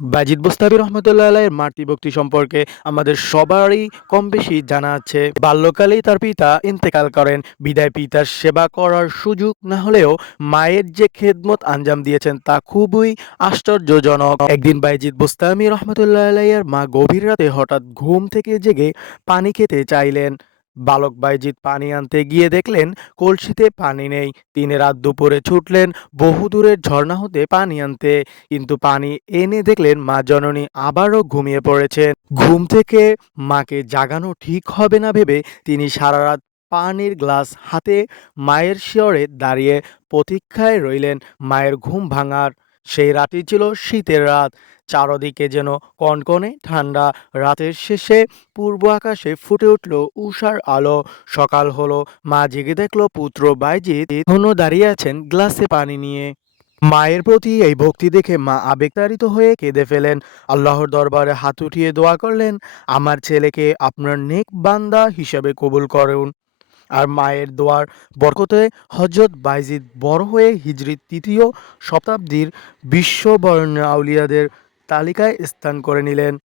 বাজিদ বোস্তামি রহমতুল্লাহ আলাইয়ের মাতৃভক্তি সম্পর্কে আমাদের সবারই কম বেশি জানা আছে। বাল্যকালেই তার পিতা ইন্তেকাল করেন, বিদায় পিতার সেবা করার সুযোগ না হলেও মায়ের যে খেদমত আঞ্জাম দিয়েছেন তা খুবই আশ্চর্যজনক। একদিন বাইজিদ বোস্তামি রহমতুল্লাহ আলাইয়ের মা গভীর রাতে হঠাৎ ঘুম থেকে জেগে পানি খেতে চাইলেন। বালক বাইজিদ পানি আনতে গিয়ে দেখলেন কলসিতে পানি নেই। তিনি রাত দুপুরে ছুটলেন বহুদূরের ঝর্ণা হতে পানি আনতে, কিন্তু পানি এনে দেখলেন মা জননী আবারও ঘুমিয়ে পড়েছেন। ঘুম থেকে মাকে জাগানো ঠিক হবে না ভেবে তিনি সারা রাত পানির গ্লাস হাতে মায়ের শিয়রে দাঁড়িয়ে প্রতীক্ষায় রইলেন মায়ের ঘুম ভাঙার। সেই রাতই ছিল শীতের রাত, চারদিকে যেন কনকনে ঠান্ডা। রাতের শেষে পূর্ব আকাশে ফুটে উঠল উষার আলো। সকাল হলো, মা জেগে দেখল পুত্র বাইজিদ এখনো দাঁড়িয়ে আছেন গ্লাসে পানি নিয়ে। মায়ের প্রতি এই ভক্তি দেখে মা আবেগতাড়িত হয়ে কেঁদে ফেলেন। আল্লাহর দরবারে হাত উঠিয়ে দোয়া করলেন, আমার ছেলেকে আপনার নেক বান্দা হিসেবে কবুল করুন। আর মায়ের দোয়ার বরকতে হযরত বাইজিদ বড় হয়ে হিজরি ৩য় শতাব্দীর বিশ্ববরেণ্য আউলিয়াদের তালিকায় স্থান করে নিলেন।